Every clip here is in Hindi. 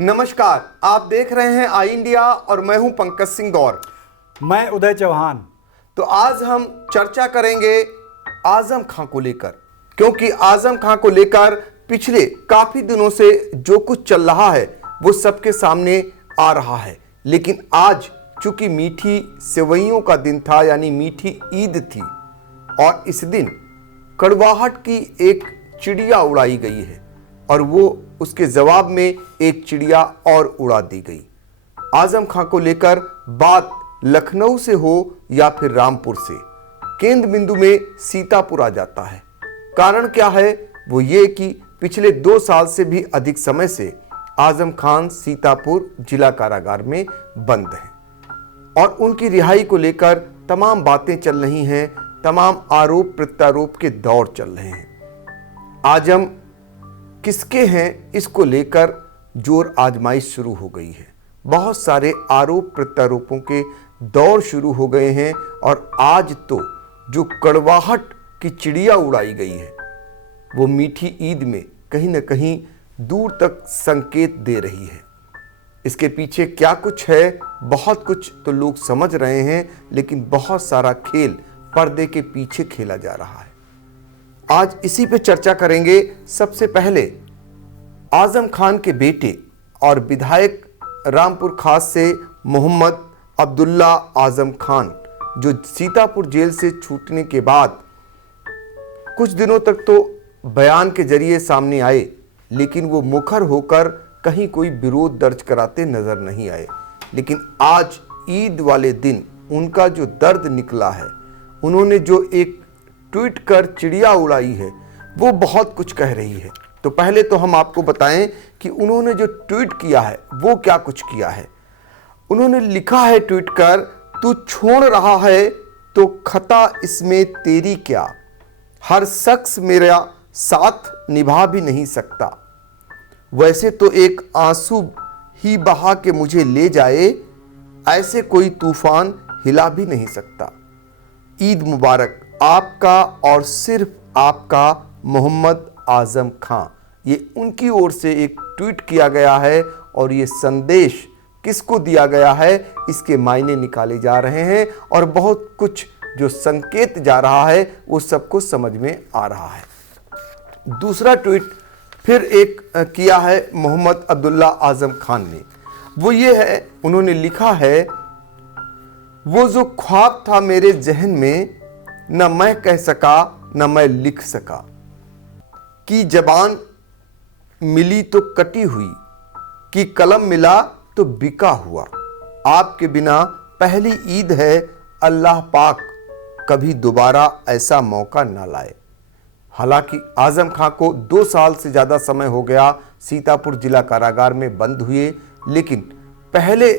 नमस्कार, आप देख रहे हैं आई इंडिया और मैं हूं पंकज सिंह गौर। मैं उदय चौहान। तो आज हम चर्चा करेंगे आजम खां को लेकर, क्योंकि आजम खां को लेकर पिछले काफी दिनों से जो कुछ चल रहा है वो सबके सामने आ रहा है। लेकिन आज चूंकि मीठी सेवइयों का दिन था, यानी मीठी ईद थी, और इस दिन कड़वाहट की एक चिड़िया उड़ाई गई है और वो उसके जवाब में एक चिड़िया और उड़ा दी गई। आजम खां को लेकर बात लखनऊ से हो या फिर रामपुर से, केंद्र बिंदु में सीतापुर आ जाता है। कारण क्या है? वो ये कि पिछले 2 साल से भी अधिक समय से आजम खान सीतापुर जिला कारागार में बंद हैं और उनकी रिहाई को लेकर तमाम बातें चल रही हैं, तमाम आरोप प्रत्यारोप के दौर चल रहे हैं। आजम किसके हैं, इसको लेकर जोर आजमाइश शुरू हो गई है। बहुत सारे आरोप प्रत्यारोपों के दौर शुरू हो गए हैं और आज तो जो कड़वाहट की चिड़िया उड़ाई गई है वो मीठी ईद में कहीं ना कहीं दूर तक संकेत दे रही है। इसके पीछे क्या कुछ है, बहुत कुछ तो लोग समझ रहे हैं, लेकिन बहुत सारा खेल पर्दे के पीछे खेला जा रहा है। आज इसी पे चर्चा करेंगे। सबसे पहले आजम खान के बेटे और विधायक रामपुर खास से मोहम्मद अब्दुल्ला आजम खान, जो सीतापुर जेल से छूटने के बाद कुछ दिनों तक तो बयान के जरिए सामने आए, लेकिन वो मुखर होकर कहीं कोई विरोध दर्ज कराते नजर नहीं आए। लेकिन आज ईद वाले दिन उनका जो दर्द निकला है, उन्होंने जो एक ट्वीट कर चिड़िया उड़ाई है, वो बहुत कुछ कह रही है। तो पहले तो हम आपको बताएं कि उन्होंने जो ट्वीट किया है वो क्या कुछ किया है। उन्होंने लिखा है ट्वीट कर, तू छोड़ रहा है तो खता इसमें तेरी क्या, हर शख्स मेरा साथ निभा भी नहीं सकता, वैसे तो एक आंसू ही बहा के मुझे ले जाए, ऐसे कोई तूफान हिला भी नहीं सकता। ईद मुबारक आपका और सिर्फ आपका, मोहम्मद आजम खां। ये उनकी ओर से एक ट्वीट किया गया है और ये संदेश किसको दिया गया है, इसके मायने निकाले जा रहे हैं और बहुत कुछ जो संकेत जा रहा है वो सबको समझ में आ रहा है। दूसरा ट्वीट फिर एक किया है मोहम्मद अब्दुल्ला आजम खान ने। वो ये है, उन्होंने लिखा है, वो जो ख्वाब था मेरे जहन में, न मैं कह सका न मैं लिख सका, कि जबान मिली तो कटी हुई, कि कलम मिला तो बिका हुआ, आपके बिना पहली ईद है, अल्लाह पाक कभी दोबारा ऐसा मौका ना लाए। हालांकि आजम खां को 2 साल से ज़्यादा समय हो गया सीतापुर जिला कारागार में बंद हुए, लेकिन पहले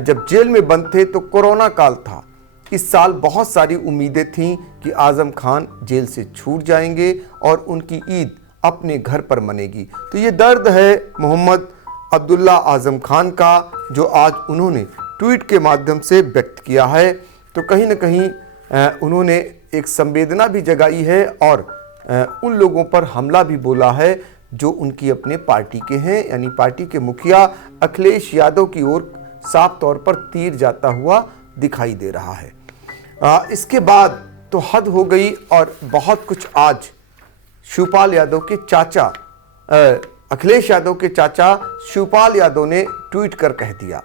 जब जेल में बंद थे तो कोरोना काल था। इस साल बहुत सारी उम्मीदें थीं कि आजम खान जेल से छूट जाएंगे और उनकी ईद अपने घर पर मनेगी। तो ये दर्द है मोहम्मद अब्दुल्ला आजम खान का, जो आज उन्होंने ट्वीट के माध्यम से व्यक्त किया है। तो कहीं ना कहीं उन्होंने एक संवेदना भी जगाई है और उन लोगों पर हमला भी बोला है जो उनकी अपने पार्टी के हैं, यानी पार्टी के मुखिया अखिलेश यादव की ओर साफ तौर पर तीर जाता हुआ दिखाई दे रहा है। इसके बाद तो हद हो गई और बहुत कुछ आज शिवपाल यादव के चाचा, अखिलेश यादव के चाचा शिवपाल यादव ने ट्वीट कर कह दिया।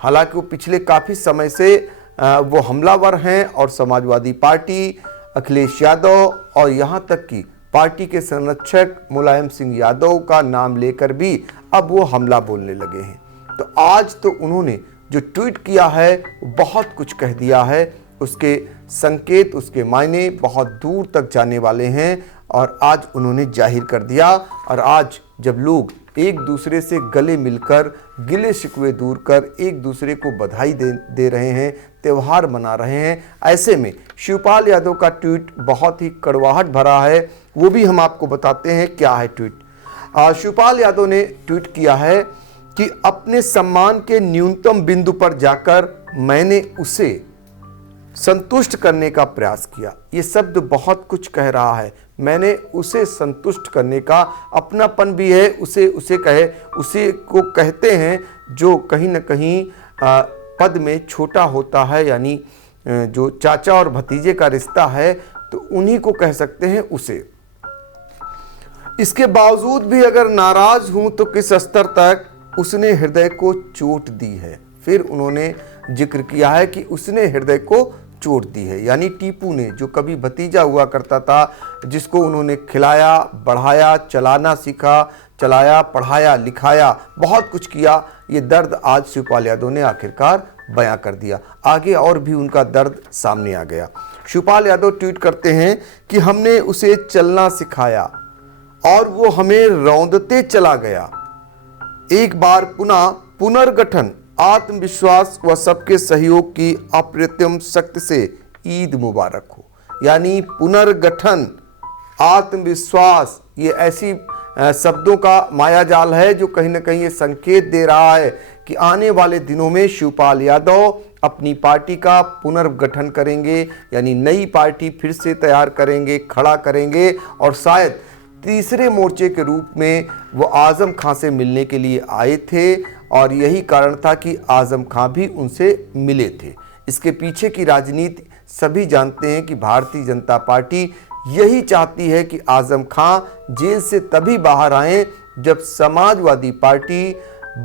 हालांकि वो पिछले काफ़ी समय से वो हमलावर हैं और समाजवादी पार्टी, अखिलेश यादव और यहाँ तक कि पार्टी के संरक्षक मुलायम सिंह यादव का नाम लेकर भी अब वो हमला बोलने लगे हैं। तो आज तो उन्होंने जो ट्वीट किया है बहुत कुछ कह दिया है, उसके संकेत, उसके मायने बहुत दूर तक जाने वाले हैं और आज उन्होंने जाहिर कर दिया। और आज जब लोग एक दूसरे से गले मिलकर गिले शिकवे दूर कर एक दूसरे को बधाई दे रहे हैं, त्यौहार मना रहे हैं, ऐसे में शिवपाल यादव का ट्वीट बहुत ही कड़वाहट भरा है। वो भी हम आपको बताते हैं क्या है ट्वीट। शिवपाल यादव ने ट्वीट किया है कि अपने सम्मान के न्यूनतम बिंदु पर जाकर मैंने उसे संतुष्ट करने का प्रयास किया। ये शब्द बहुत कुछ कह रहा है। मैंने उसे संतुष्ट करने का, अपनापन भी है, उसे कहे, उसे को कहते हैं जो कहीं न कहीं पद में छोटा होता है, यानी जो चाचा और भतीजे का रिश्ता है तो उन्हीं को कह सकते हैं उसे। इसके बावजूद भी अगर नाराज हूं तो किस स्तर तक उसने हृदय को चोट दी है। फिर उन्होंने जिक्र किया है कि उसने हृदय को चोट दी है, यानी टीपू ने, जो कभी भतीजा हुआ करता था, जिसको उन्होंने खिलाया, बढ़ाया, चलाना सीखा, चलाया, पढ़ाया, लिखाया, बहुत कुछ किया, ये दर्द आज शिवपाल यादव ने आखिरकार बयां कर दिया। आगे और भी उनका दर्द सामने आ गया। शिवपाल यादव ट्वीट करते हैं कि हमने उसे चलना सिखाया और वो हमें रौंदते चला गया। एक बार पुनः पुनर्गठन, आत्मविश्वास व सबके सहयोग की अप्रतिम शक्ति से ईद मुबारक हो। यानी पुनर्गठन, आत्मविश्वास, ये ऐसी शब्दों का मायाजाल है जो कहीं ना कहीं ये संकेत दे रहा है कि आने वाले दिनों में शिवपाल यादव अपनी पार्टी का पुनर्गठन करेंगे, यानी नई पार्टी फिर से तैयार करेंगे, खड़ा करेंगे, और शायद तीसरे मोर्चे के रूप में वो आजम खां से मिलने के लिए आए थे और यही कारण था कि आजम खां भी उनसे मिले थे। इसके पीछे की राजनीति सभी जानते हैं कि भारतीय जनता पार्टी यही चाहती है कि आजम खां जेल से तभी बाहर आए जब समाजवादी पार्टी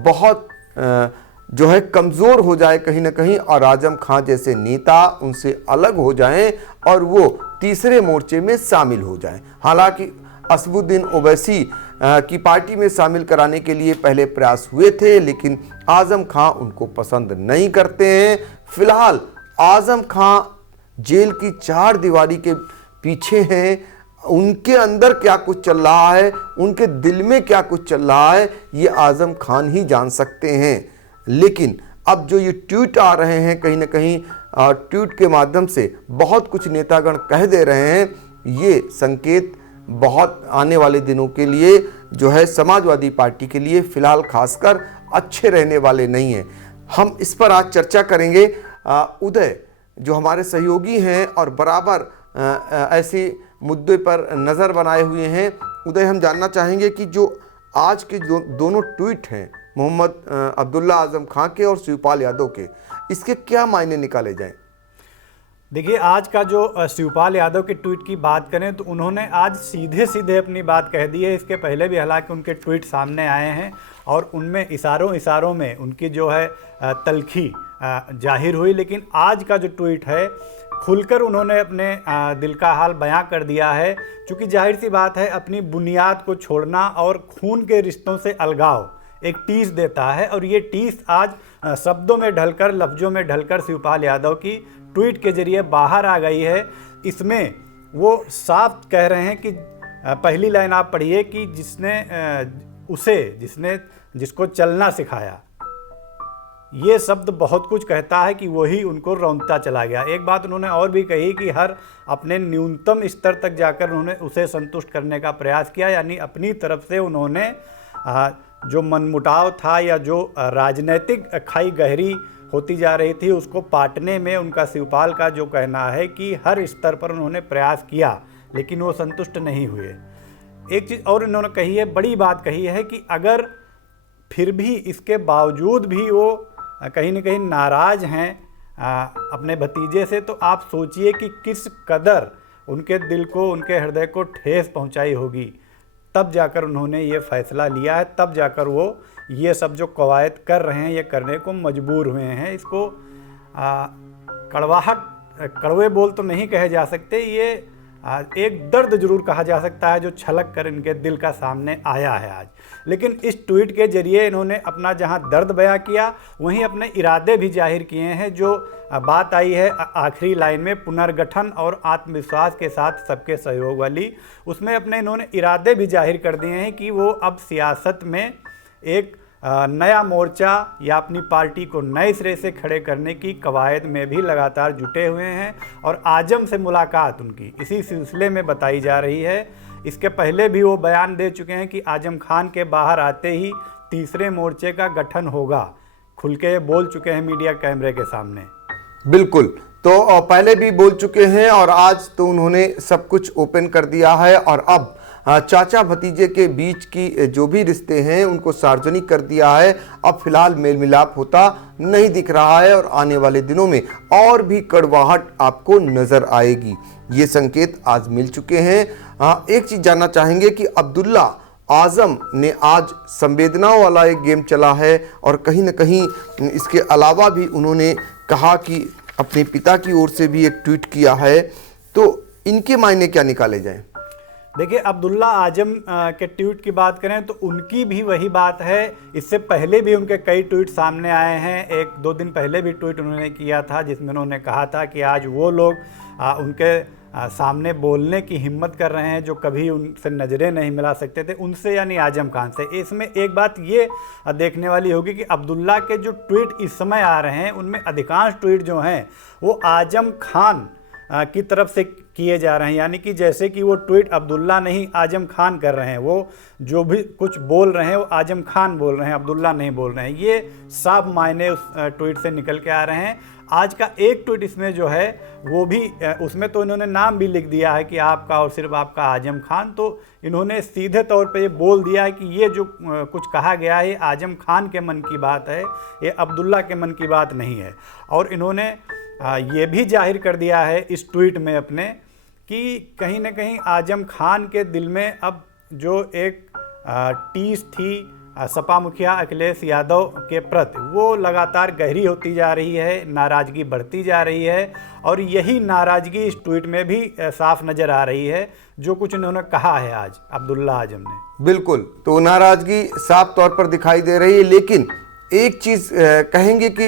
बहुत जो है कमज़ोर हो जाए कहीं ना कहीं, और आजम खां जैसे नेता उनसे अलग हो जाएं और वो तीसरे मोर्चे में शामिल हो जाएं। हालांकि असदुद्दीन ओवैसी की पार्टी में शामिल कराने के लिए पहले प्रयास हुए थे, लेकिन आजम खां उनको पसंद नहीं करते हैं। फिलहाल आजम खां जेल की चार दीवारी के पीछे हैं। उनके अंदर क्या कुछ चल रहा है, उनके दिल में क्या कुछ चल रहा है, ये आजम खान ही जान सकते हैं। लेकिन अब जो ये ट्वीट आ रहे हैं, कहीं ना कहीं ट्वीट के माध्यम से बहुत कुछ नेतागण कह दे रहे हैं, ये संकेत बहुत आने वाले दिनों के लिए जो है समाजवादी पार्टी के लिए फिलहाल खासकर अच्छे रहने वाले नहीं हैं। हम इस पर आज चर्चा करेंगे। उदय जो हमारे सहयोगी हैं और बराबर ऐसे मुद्दे पर नज़र बनाए हुए हैं, उदय, हम जानना चाहेंगे कि जो आज के दोनों ट्वीट हैं मोहम्मद अब्दुल्ला आजम खां के और शिवपाल यादव के, इसके क्या मायने निकाले जाएं? देखिए, आज का जो शिवपाल यादव के ट्वीट की बात करें तो उन्होंने आज सीधे सीधे अपनी बात कह दी है। इसके पहले भी हालांकि उनके ट्वीट सामने आए हैं और उनमें इशारों में उनकी जो है तल्खी जाहिर हुई, लेकिन आज का जो ट्वीट है खुलकर उन्होंने अपने दिल का हाल बयां कर दिया है। क्योंकि जाहिर सी बात है, अपनी बुनियाद को छोड़ना और खून के रिश्तों से अलगाव एक टीस देता है, और ये टीस आज शब्दों में ढलकर, लफ्ज़ों में ढलकर शिवपाल यादव की ट्वीट के जरिए बाहर आ गई है। इसमें वो साफ कह रहे हैं कि पहली लाइन आप पढ़िए कि जिसको चलना सिखाया, ये शब्द बहुत कुछ कहता है कि वही उनको रौंदता चला गया। एक बात उन्होंने और भी कही कि हर अपने न्यूनतम स्तर तक जाकर उन्होंने उसे संतुष्ट करने का प्रयास किया, यानी अपनी तरफ से उन्होंने जो मनमुटाव था या जो राजनीतिक खाई गहरी होती जा रही थी उसको पाटने में उनका, शिवपाल का जो कहना है कि हर स्तर पर उन्होंने प्रयास किया लेकिन वो संतुष्ट नहीं हुए। एक चीज़ और इन्होंने कही है, बड़ी बात कही है कि अगर फिर भी इसके बावजूद भी वो कहीं न कहीं नाराज़ हैं अपने भतीजे से, तो आप सोचिए कि किस कदर उनके दिल को, उनके हृदय को ठेस पहुंचाई होगी। तब जाकर उन्होंने ये फैसला लिया है, तब जाकर वो ये सब जो कवायद कर रहे हैं ये करने को मजबूर हुए हैं। इसको कड़वे बोल तो नहीं कहे जा सकते, ये एक दर्द जरूर कहा जा सकता है जो छलक कर इनके दिल का सामने आया है आज। लेकिन इस ट्वीट के जरिए इन्होंने अपना जहां दर्द बयां किया, वहीं अपने इरादे भी जाहिर किए हैं। जो बात आई है आखिरी लाइन में, पुनर्गठन और आत्मविश्वास के साथ सबके सहयोग वाली, उसमें अपने इन्होंने इरादे भी जाहिर कर दिए हैं कि वो अब सियासत में एक नया मोर्चा या अपनी पार्टी को नए सिरे से खड़े करने की कवायद में भी लगातार जुटे हुए हैं। और आजम से मुलाकात उनकी इसी सिलसिले में बताई जा रही है। इसके पहले भी वो बयान दे चुके हैं कि आजम खान के बाहर आते ही तीसरे मोर्चे का गठन होगा, खुल के बोल चुके हैं मीडिया कैमरे के सामने। बिल्कुल, तो पहले भी बोल चुके हैं और आज तो उन्होंने सब कुछ ओपन कर दिया है और अब चाचा भतीजे के बीच की जो भी रिश्ते हैं उनको सार्वजनिक कर दिया है। अब फिलहाल मेल मिलाप होता नहीं दिख रहा है और आने वाले दिनों में और भी कड़वाहट आपको नजर आएगी। ये संकेत आज मिल चुके हैं। एक चीज जानना चाहेंगे कि अब्दुल्ला आजम ने आज संवेदनाओं वाला एक गेम चला है और कहीं ना कहीं इसके अलावा भी उन्होंने कहा कि अपने पिता की ओर से भी एक ट्वीट किया है, तो इनके मायने क्या निकाले जाएं? देखिए, अब्दुल्ला आजम के ट्वीट की बात करें तो उनकी भी वही बात है। इससे पहले भी उनके कई ट्वीट सामने आए हैं। 1-2 दिन पहले भी ट्वीट उन्होंने किया था जिसमें उन्होंने कहा था कि आज वो लोग उनके सामने बोलने की हिम्मत कर रहे हैं जो कभी उनसे नज़रें नहीं मिला सकते थे, उनसे यानी आजम खान से। इसमें एक बात ये देखने वाली होगी कि अब्दुल्ला के जो ट्वीट इस समय आ रहे हैं उनमें अधिकांश ट्वीट जो हैं वो आजम खान की तरफ से किए जा रहे हैं, यानी कि जैसे कि वो ट्वीट अब्दुल्ला नहीं आजम खान कर रहे हैं। वो जो भी कुछ बोल रहे हैं वो आजम खान बोल रहे हैं, अब्दुल्ला नहीं बोल रहे हैं। ये साफ मायने उस ट्वीट से निकल के आ रहे हैं। आज का एक ट्वीट इसमें जो है वो भी उसमें तो इन्होंने नाम भी लिख दिया है कि आपका और सिर्फ आपका आजम खान। तो इन्होंने सीधे तौर पे ये बोल दिया है कि ये जो कुछ कहा गया है ये आजम खान के मन की बात है, ये अब्दुल्ला के मन की बात नहीं है। और इन्होंने ये भी जाहिर कर दिया है इस ट्वीट में अपने कि कहीं ना कहीं आजम खान के दिल में अब जो एक टीस थी सपा मुखिया अखिलेश यादव के प्रति वो लगातार गहरी होती जा रही है, नाराज़गी बढ़ती जा रही है। और यही नाराज़गी इस ट्वीट में भी साफ नज़र आ रही है जो कुछ इन्होंने कहा है आज अब्दुल्ला आजम ने। बिल्कुल, तो नाराज़गी साफ तौर पर दिखाई दे रही है। लेकिन एक चीज़ कहेंगे कि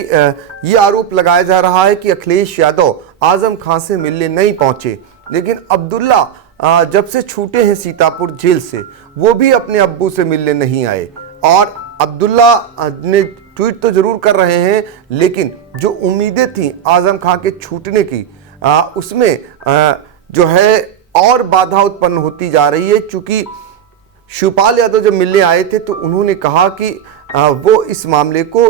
ये आरोप लगाया जा रहा है कि अखिलेश यादव आजम खान से मिलने नहीं पहुंचे, लेकिन अब्दुल्ला जब से छूटे हैं सीतापुर जेल से वो भी अपने अब्बू से मिलने नहीं आए। और अब्दुल्ला ने ट्वीट तो जरूर कर रहे हैं लेकिन जो उम्मीदें थी आजम खान के छूटने की उसमें जो है और बाधा उत्पन्न होती जा रही है। चूंकि शिवपाल यादव जब मिलने आए थे तो उन्होंने कहा कि वो इस मामले को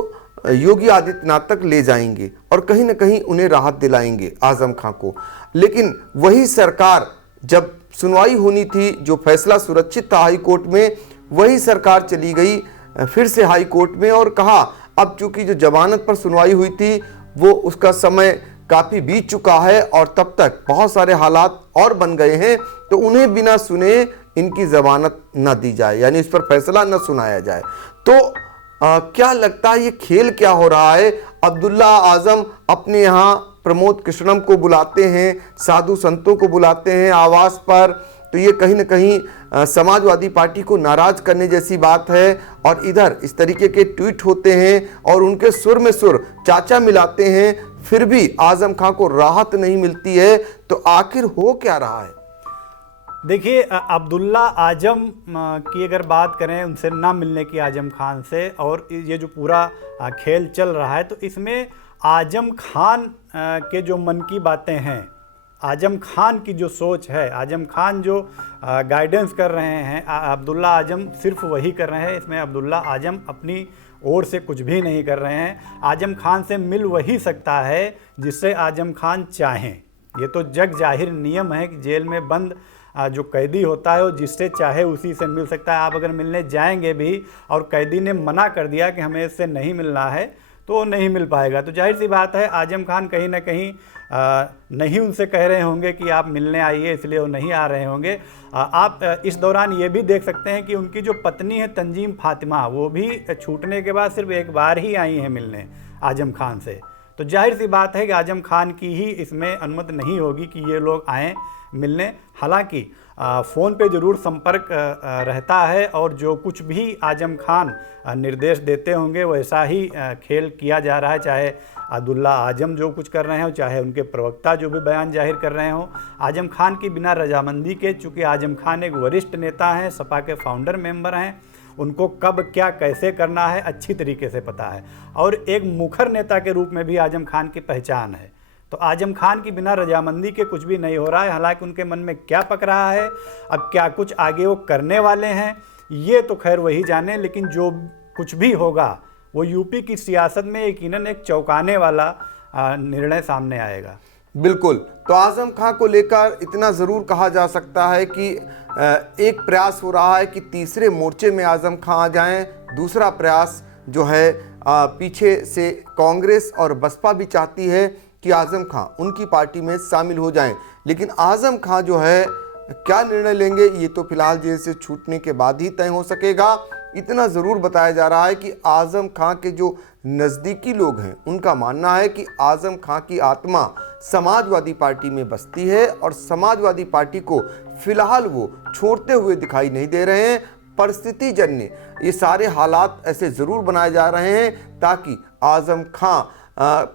योगी आदित्यनाथ तक ले जाएंगे और कहीं ना कहीं उन्हें राहत दिलाएंगे आजम खान को। लेकिन वही सरकार जब सुनवाई होनी थी, जो फैसला सुरक्षित था हाई कोर्ट में, वही सरकार चली गई फिर से हाई कोर्ट में और कहा अब चूंकि जो जमानत पर सुनवाई हुई थी वो उसका समय काफ़ी बीत चुका है और तब तक बहुत सारे हालात और बन गए हैं, तो उन्हें बिना सुने इनकी जमानत न दी जाए, यानी इस पर फैसला न सुनाया जाए। तो क्या लगता है ये खेल क्या हो रहा है? अब्दुल्ला आजम अपने यहाँ प्रमोद कृष्णम को बुलाते हैं, साधु संतों को बुलाते हैं आवास पर, तो ये कहीं ना कहीं समाजवादी पार्टी को नाराज करने जैसी बात है। और इधर इस तरीके के ट्वीट होते हैं और उनके सुर में सुर चाचा मिलाते हैं, फिर भी आजम खान को राहत नहीं मिलती है। तो आखिर हो क्या रहा है? देखिए, अब्दुल्ला आजम की अगर बात करें उनसे ना मिलने की आजम खान से, और ये जो पूरा खेल चल रहा है तो इसमें आजम खान के जो मन की बातें हैं, आजम खान की जो सोच है, आजम खान जो गाइडेंस कर रहे हैं, अब्दुल्ला आजम सिर्फ वही कर रहे हैं। इसमें अब्दुल्ला आजम अपनी ओर से कुछ भी नहीं कर रहे हैं। आजम खान से मिल वही सकता है जिससे आजम खान चाहें। ये तो जग जाहिर नियम है कि जेल में बंद जो कैदी होता है वो जिससे चाहे उसी से मिल सकता है। आप अगर मिलने जाएंगे भी और कैदी ने मना कर दिया कि हमें इससे नहीं मिलना है तो वो नहीं मिल पाएगा। तो जाहिर सी बात है आजम खान कहीं ना कहीं नहीं उनसे कह रहे होंगे कि आप मिलने आइए, इसलिए वो नहीं आ रहे होंगे। आप इस दौरान ये भी देख सकते हैं कि उनकी जो पत्नी है तंजीम फातिमा, वो भी छूटने के बाद सिर्फ एक बार ही आई हैं मिलने आजम खान से। तो जाहिर सी बात है कि आजम खान की ही इसमें अनुमति नहीं होगी कि ये लोग आएँ मिलने। हालांकि फ़ोन पे ज़रूर संपर्क रहता है और जो कुछ भी आजम खान निर्देश देते होंगे वैसा ही खेल किया जा रहा है, चाहे अब्दुल्ला आजम जो कुछ कर रहे हो, चाहे उनके प्रवक्ता जो भी बयान जाहिर कर रहे हो। आजम खान की बिना रजामंदी के, चूँकि आजम खान एक वरिष्ठ नेता हैं, सपा के फाउंडर मेंबर हैं, उनको कब क्या कैसे करना है अच्छी तरीके से पता है और एक मुखर नेता के रूप में भी आजम खान की पहचान है। तो आजम खान की बिना रजामंदी के कुछ भी नहीं हो रहा है। हालांकि उनके मन में क्या पक रहा है, अब क्या कुछ आगे वो करने वाले हैं, ये तो खैर वही जाने। लेकिन जो कुछ भी होगा वो यूपी की सियासत में यकीनन एक चौंकाने वाला निर्णय सामने आएगा। बिल्कुल। तो आजम खां को लेकर इतना ज़रूर कहा जा सकता है कि एक प्रयास हो रहा है कि तीसरे मोर्चे में आजम खां आ जाएं। दूसरा प्रयास जो है पीछे से कांग्रेस और बसपा भी चाहती है कि आजम खां उनकी पार्टी में शामिल हो जाएं। लेकिन आजम खां जो है क्या निर्णय लेंगे ये तो फिलहाल जेल से छूटने के बाद ही तय हो सकेगा। इतना ज़रूर बताया जा रहा है कि आजम खां के जो नज़दीकी लोग हैं उनका मानना है कि आजम खां की आत्मा समाजवादी पार्टी में बसती है और समाजवादी पार्टी को फिलहाल वो छोड़ते हुए दिखाई नहीं दे रहे हैं। परिस्थिति जन्य ये सारे हालात ऐसे ज़रूर बनाए जा रहे हैं ताकि आजम खां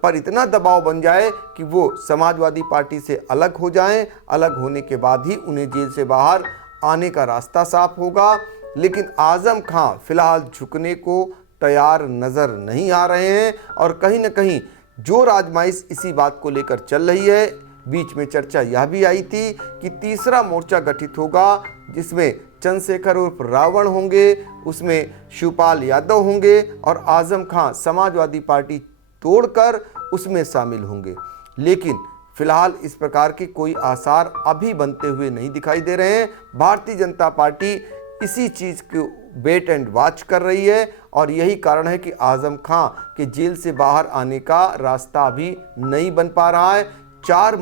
पर इतना दबाव बन जाए कि वो समाजवादी पार्टी से अलग हो जाएं। अलग होने के बाद ही उन्हें जेल से बाहर आने का रास्ता साफ होगा। लेकिन आजम खां फिलहाल झुकने को तैयार नज़र नहीं आ रहे हैं और कहीं ना कहीं जोर आजमाइश इसी बात को लेकर चल रही है। बीच में चर्चा यह भी आई थी कि तीसरा मोर्चा गठित होगा जिसमें चंद्रशेखर उर्फ रावण होंगे, उसमें शिवपाल यादव होंगे और आजम खां समाजवादी पार्टी तोड़कर उसमें शामिल होंगे। लेकिन फिलहाल इस प्रकार के कोई आसार अभी बनते हुए नहीं दिखाई दे रहे हैं। भारतीय जनता पार्टी इसी चीज़ को वेट एंड वॉच कर रही है और यही कारण है कि आजम खां के जेल से बाहर आने का रास्ता अभी नहीं बन पा रहा है। 4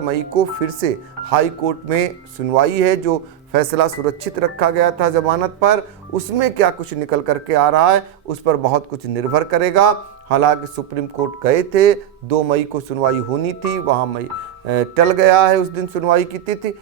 मई को फिर से हाई कोर्ट में सुनवाई है। जो फैसला सुरक्षित रखा गया था जमानत पर, उसमें क्या कुछ निकल करके आ रहा है उस पर बहुत कुछ निर्भर करेगा। हालांकि सुप्रीम कोर्ट गए थे, 2 मई को सुनवाई होनी थी, वहाँ मई टल गया है उस दिन सुनवाई की तिथि।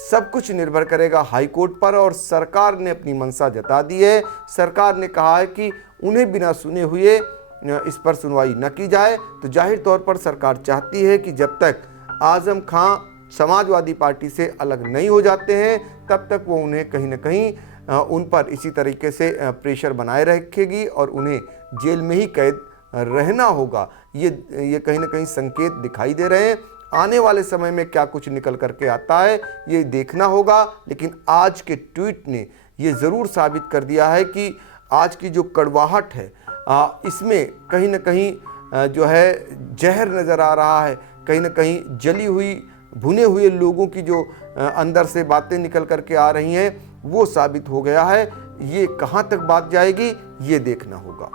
सब कुछ निर्भर करेगा हाई कोर्ट पर और सरकार ने अपनी मंशा जता दी है। सरकार ने कहा है कि उन्हें बिना सुने हुए इस पर सुनवाई न की जाए। तो जाहिर तौर पर सरकार चाहती है कि जब तक आजम खां समाजवादी पार्टी से अलग नहीं हो जाते हैं तब तक वो उन्हें कहीं ना कहीं उन पर इसी तरीके से प्रेशर बनाए रखेगी और उन्हें जेल में ही कैद रहना होगा। ये कहीं ना कहीं संकेत दिखाई दे रहे हैं। आने वाले समय में क्या कुछ निकल करके आता है ये देखना होगा। लेकिन आज के ट्वीट ने ये ज़रूर साबित कर दिया है कि आज की जो कड़वाहट है इसमें कहीं ना कहीं जो है जहर नज़र आ रहा है। कहीं ना कहीं जली हुई भुने हुए लोगों की जो अंदर से बातें निकल करके आ रही हैं वो साबित हो गया है। ये कहाँ तक बात जाएगी ये देखना होगा।